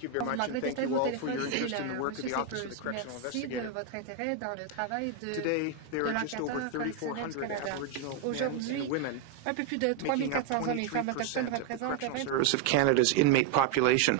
Thank you very much, and thank you all for your interest in the work of the Office of the Correctional Investigator. Today, there are just over 3,400 Aboriginal men and women making up 23% of the Correctional Service of Canada's inmate population.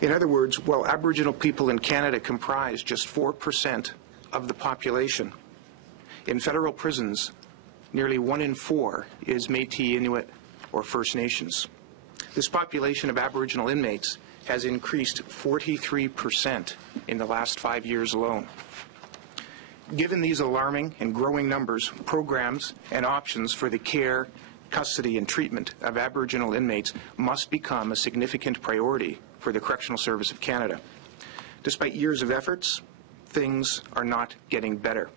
In other words, while Aboriginal people in Canada comprise just 4% of the population, in federal prisons, nearly 1 in 4 is Métis, Inuit, or First Nations. This population of Aboriginal inmates has increased 43% in the last 5 years alone. Given these alarming and growing numbers, programs and options for the care, custody, and treatment of Aboriginal inmates must become a significant priority for the Correctional Service of Canada. Despite years of efforts, things are not getting better.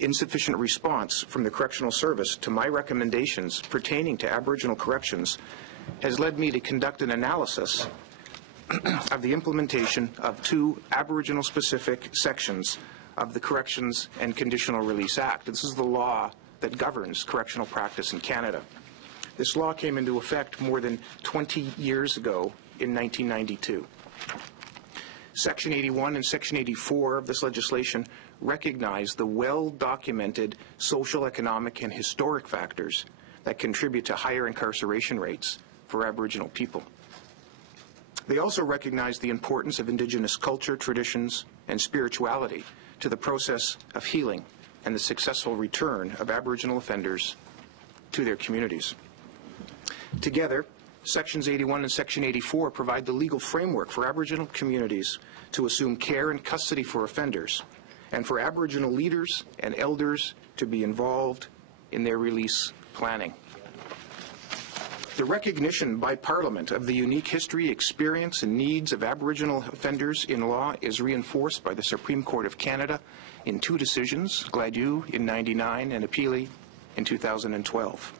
Insufficient response from the Correctional Service to my recommendations pertaining to Aboriginal corrections has led me to conduct an analysis of the implementation of 2 Aboriginal-specific sections of the Corrections and Conditional Release Act. This is the law that governs correctional practice in Canada. This law came into effect more than 20 years ago in 1992. Section 81 and Section 84 of this legislation recognize the well-documented social, economic, and historic factors that contribute to higher incarceration rates for Aboriginal people. They also recognize the importance of Indigenous culture, traditions, and spirituality to the process of healing and the successful return of Aboriginal offenders to their communities. Together, Sections 81 and Section 84 provide the legal framework for Aboriginal communities to assume care and custody for offenders, and for Aboriginal leaders and elders to be involved in their release planning. The recognition by Parliament of the unique history, experience, and needs of Aboriginal offenders in law is reinforced by the Supreme Court of Canada in 2 decisions, Gladue in '99 and Appealy in 2012.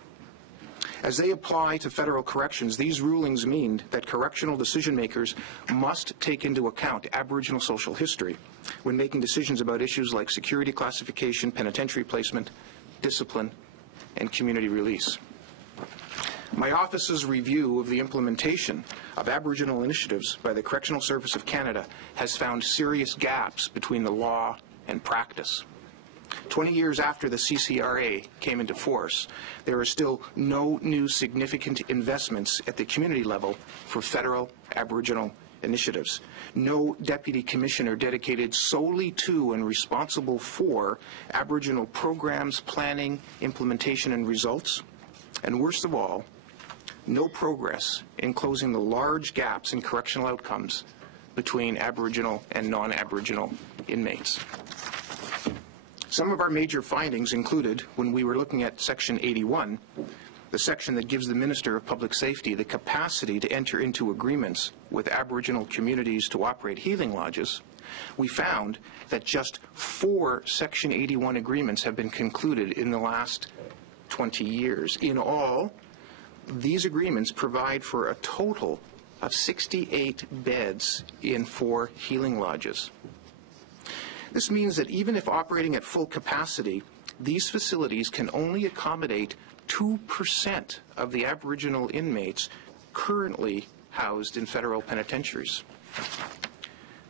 As they apply to federal corrections, these rulings mean that correctional decision makers must take into account Aboriginal social history when making decisions about issues like security classification, penitentiary placement, discipline, and community release. My office's review of the implementation of Aboriginal initiatives by the Correctional Service of Canada has found serious gaps between the law and practice. 20 years after the CCRA came into force, there are still no new significant investments at the community level for federal Aboriginal initiatives. No deputy commissioner dedicated solely to and responsible for Aboriginal programs, planning, implementation, and results. And worst of all, no progress in closing the large gaps in correctional outcomes between Aboriginal and non-Aboriginal inmates. Some of our major findings included, when we were looking at Section 81, the section that gives the Minister of Public Safety the capacity to enter into agreements with Aboriginal communities to operate healing lodges, we found that just 4 Section 81 agreements have been concluded in the last 20 years. In all, these agreements provide for a total of 68 beds in 4 healing lodges. This means that even if operating at full capacity, these facilities can only accommodate 2% of the Aboriginal inmates currently housed in federal penitentiaries.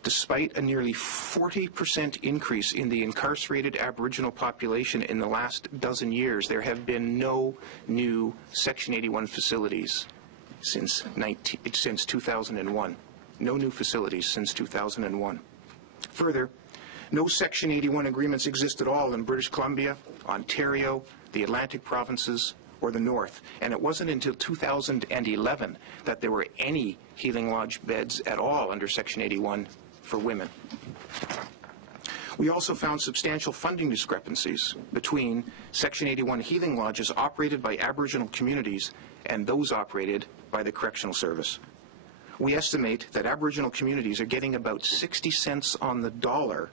Despite a nearly 40% increase in the incarcerated Aboriginal population in the last dozen years, there have been no new Section 81 facilities since 2001. No new facilities since 2001. Further, no Section 81 agreements exist at all in British Columbia, Ontario, the Atlantic provinces, or the North. And it wasn't until 2011 that there were any healing lodge beds at all under Section 81 for women. We also found substantial funding discrepancies between Section 81 healing lodges operated by Aboriginal communities and those operated by the Correctional Service. We estimate that Aboriginal communities are getting about 60 cents on the dollar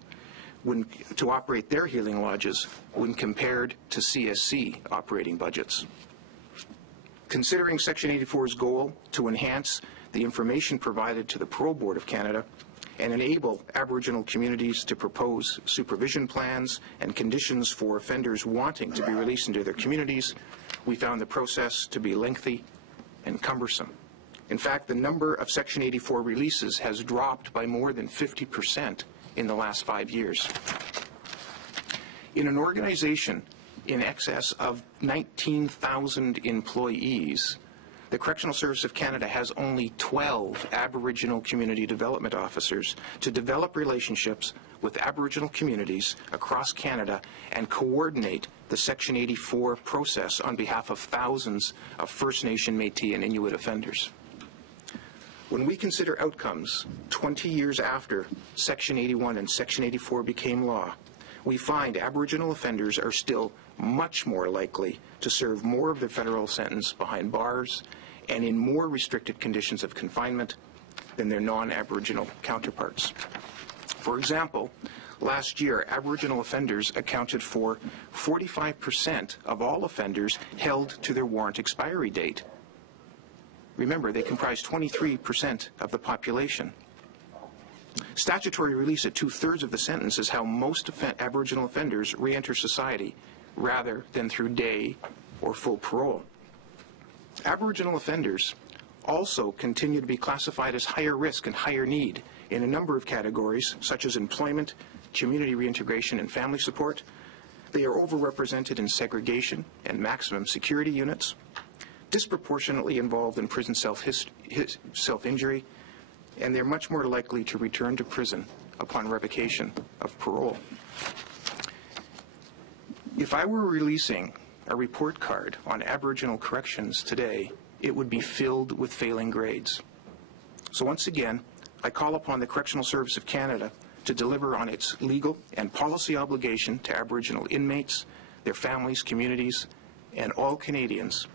to operate their healing lodges when compared to CSC operating budgets. Considering Section 84's goal to enhance the information provided to the Parole Board of Canada and enable Aboriginal communities to propose supervision plans and conditions for offenders wanting to be released into their communities, we found the process to be lengthy and cumbersome. In fact, the number of Section 84 releases has dropped by more than 50% in the last 5 years. In an organization in excess of 19,000 employees, the Correctional Service of Canada has only 12 Aboriginal Community Development Officers to develop relationships with Aboriginal communities across Canada and coordinate the Section 84 process on behalf of thousands of First Nation, Métis, and Inuit offenders. When we consider outcomes 20 years after Section 81 and Section 84 became law, we find Aboriginal offenders are still much more likely to serve more of their federal sentence behind bars and in more restricted conditions of confinement than their non-Aboriginal counterparts. For example, last year, Aboriginal offenders accounted for 45% of all offenders held to their warrant expiry date. Remember, they comprise 23% of the population. Statutory release at 2/3 of the sentence is how most Aboriginal offenders re-enter society, rather than through day or full parole. Aboriginal offenders also continue to be classified as higher risk and higher need in a number of categories, such as employment, community reintegration, and family support. They are overrepresented in segregation and maximum security units, disproportionately involved in prison self-injury, and they're much more likely to return to prison upon revocation of parole. If I were releasing a report card on Aboriginal corrections today, it would be filled with failing grades. So once again, I call upon the Correctional Service of Canada to deliver on its legal and policy obligation to Aboriginal inmates, their families, communities, and all Canadians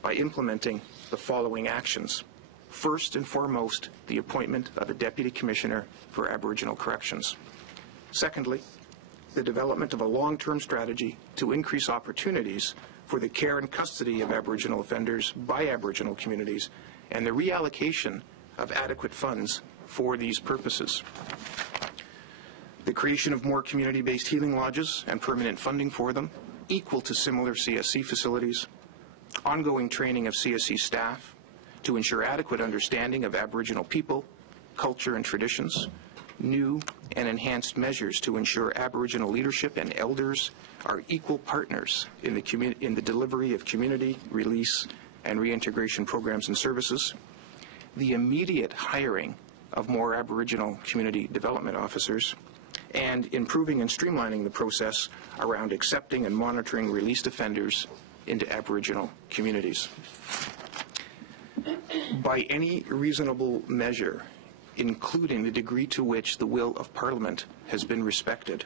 by implementing the following actions. First and foremost, the appointment of a Deputy Commissioner for Aboriginal Corrections. Secondly, the development of a long-term strategy to increase opportunities for the care and custody of Aboriginal offenders by Aboriginal communities and the reallocation of adequate funds for these purposes. The creation of more community-based healing lodges and permanent funding for them, equal to similar CSC facilities, ongoing training of CSC staff to ensure adequate understanding of Aboriginal people, culture, and traditions, new and enhanced measures to ensure Aboriginal leadership and elders are equal partners in the delivery of community, release, and reintegration programs and services, the immediate hiring of more Aboriginal community development officers, and improving and streamlining the process around accepting and monitoring released offenders into Aboriginal communities. By any reasonable measure, including the degree to which the will of Parliament has been respected,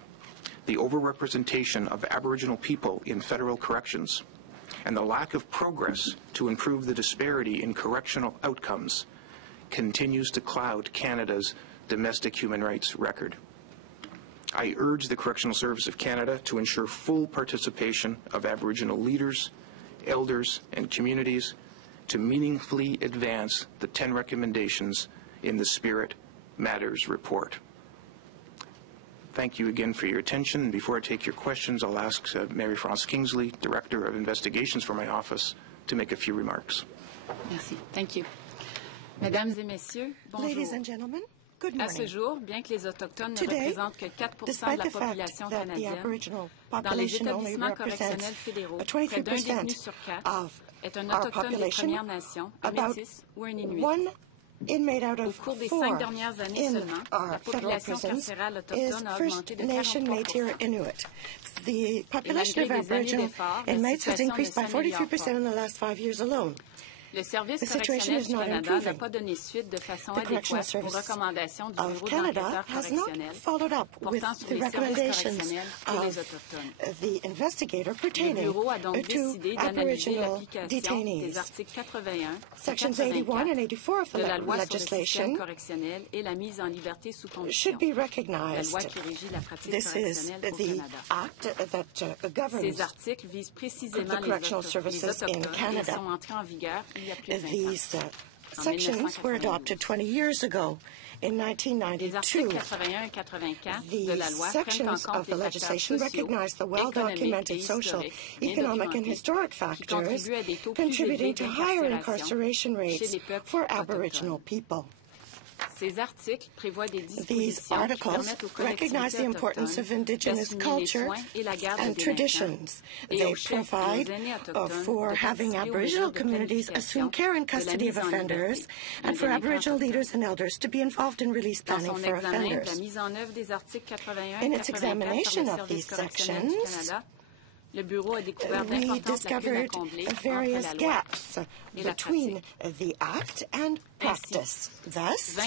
the overrepresentation of Aboriginal people in federal corrections, and the lack of progress to improve the disparity in correctional outcomes continues to cloud Canada's domestic human rights record. I urge the Correctional Service of Canada to ensure full participation of Aboriginal leaders, elders, and communities to meaningfully advance the 10 recommendations in the Spirit Matters report. Thank you again for your attention. Before I take your questions, I'll ask Mary-France Kingsley, Director of Investigations for my office, to make a few remarks. Merci. Thank you. Mesdames et messieurs, bonjour. Ladies and gentlemen, good morning. À ce jour, bien que les Autochtones ne représentent que 4% de la population canadienne, dans les établissements correctionnels fédéraux, près d'un détenu sur 4 est un Autochtone des Premières Nations, un Métis ou un Inuit. Au cours des 5 dernières années seulement, la population carcérale autochtone a augmenté de 43%. The population of Aboriginal inmates has increased by 43% in the last 5 years alone. Le Service correctionnel du Canada n'a pas donné suite de façon adéquate aux recommandations du Bureau d'enquêteurs correctionnels portant sur les services correctionnels pour les Autochtones. Le Bureau a donc décidé d'analyser l'application des articles 81 et 84 de la loi sur le système correctionnel et la mise en liberté sous condition, la loi qui régit la pratique correctionnelle au Canada. Ces articles visent précisément les Autochtones et sont entrés en vigueur il y a plus de 20 ans. sections were adopted 20 years ago. In 1992, the sections of the legislation recognized the well-documented social, economic, and historic factors contributing to higher incarceration rates for Aboriginal people. These articles recognize the importance of Indigenous culture and traditions. They provide for having Aboriginal communities assume care and custody of offenders and for Aboriginal leaders and elders to be involved in release planning for offenders. In its examination of these sections, we discovered various gaps between the Act and practice. Thus,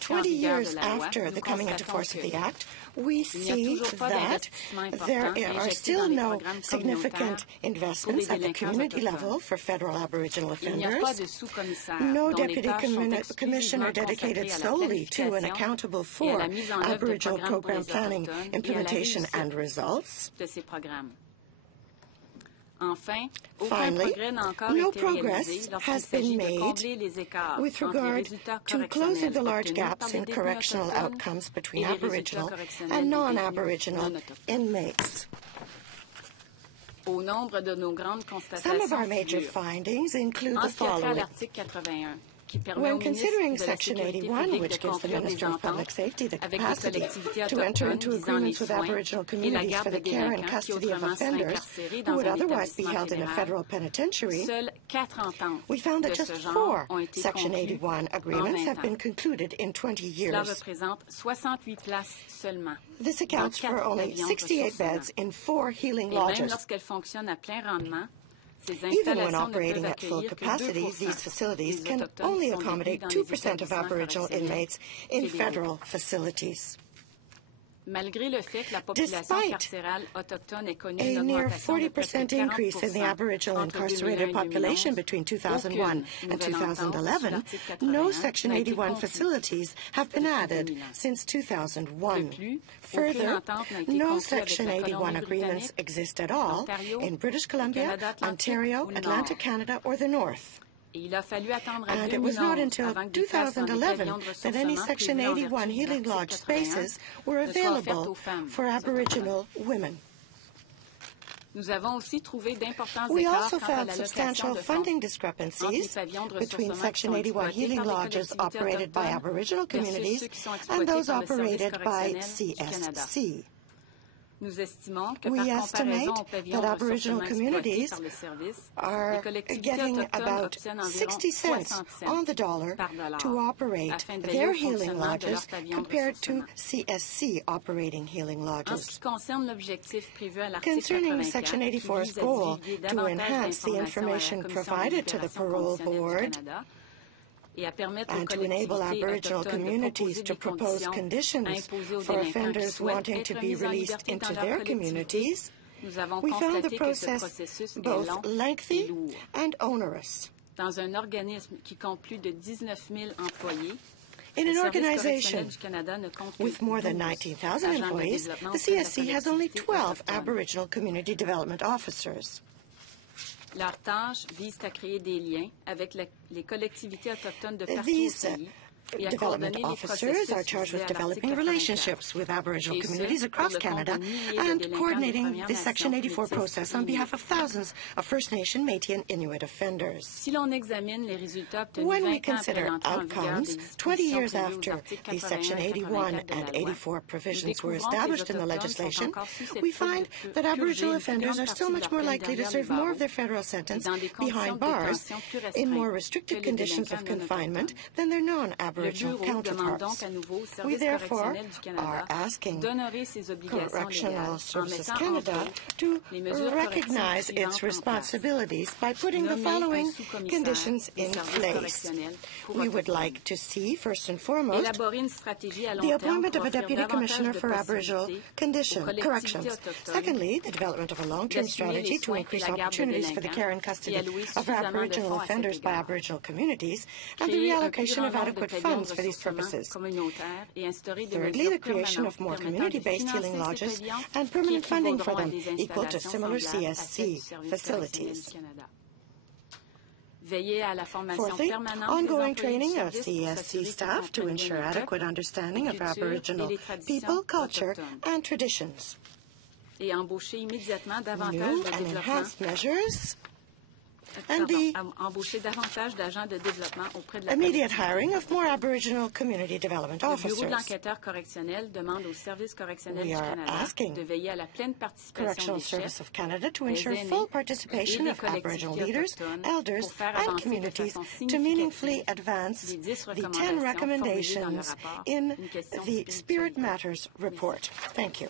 20 years after the coming into force of the Act, we see that there are still no significant investments at the community level for federal Aboriginal offenders, no deputy commissioner dedicated solely to and accountable for Aboriginal program planning, implementation, and results. Finally, no progress has been made with regard to closing the large gaps in correctional outcomes between Aboriginal and non-Aboriginal inmates. Some of our major findings include the following. When considering Section 81, which gives the Minister of Public Safety the capacity to enter into agreements with Aboriginal communities for the care and custody of offenders who would otherwise be held in a federal penitentiary, we found that just 4 Section 81 agreements have been concluded in 20 years. This accounts for only 68 beds in 4 healing lodges. Even when operating at full capacity, these facilities can only accommodate 2% of Aboriginal inmates in federal facilities. Despite a near 40% increase in the Aboriginal incarcerated population between 2001 and 2011, no Section 81 facilities have been added since 2001. Further, no Section 81 agreements exist at all in British Columbia, Ontario, Atlantic Canada, or the North. And it was not until 2011 that any Section 81 healing lodge spaces were available for Aboriginal women. We also found substantial funding discrepancies between Section 81 healing lodges operated by Aboriginal communities and those operated by CSC. We estimate that Aboriginal communities are getting about 60 cents on the dollar to operate their healing lodges compared to CSC operating healing lodges. Concerning Section 84's goal to enhance the information provided to the parole board and to enable Aboriginal communities to propose conditions for offenders wanting to be released into their communities, we found the process both lengthy and onerous. In an organization with more than 19,000 employees, the CSC has only 12 Aboriginal community development officers. Leurs tâches visent à créer des liens avec les collectivités autochtones de partout au pays. Development officers are charged with developing relationships with Aboriginal communities across Canada and coordinating the Section 84 process on behalf of thousands of First Nation, Métis, and Inuit offenders. When we consider outcomes 20 years after the Section 81 and 84 provisions were established in the legislation, we find that Aboriginal offenders are still much more likely to serve more of their federal sentence behind bars in more restricted conditions of confinement than their non-Aboriginal counterparts. We therefore are asking Correctional Services Canada to recognize its responsibilities by putting the following conditions in place. We would like to see, first and foremost, the appointment of a Deputy Commissioner for Aboriginal Corrections. Secondly, the development of a long-term strategy to increase opportunities for the care and custody of Aboriginal offenders by Aboriginal communities, and the reallocation of adequate funds for these purposes. Thirdly, the creation of more community-based healing lodges and permanent funding for them equal to similar CSC facilities. Fourthly, ongoing training of CSC staff to ensure adequate understanding of Aboriginal people, culture, and traditions. New and enhanced measures and the immediate hiring of more Aboriginal community development officers. We are asking Correctional Service of Canada to ensure full participation of Aboriginal leaders, elders, and communities to meaningfully advance the 10 recommendations in the Spirit Matters report. Thank you.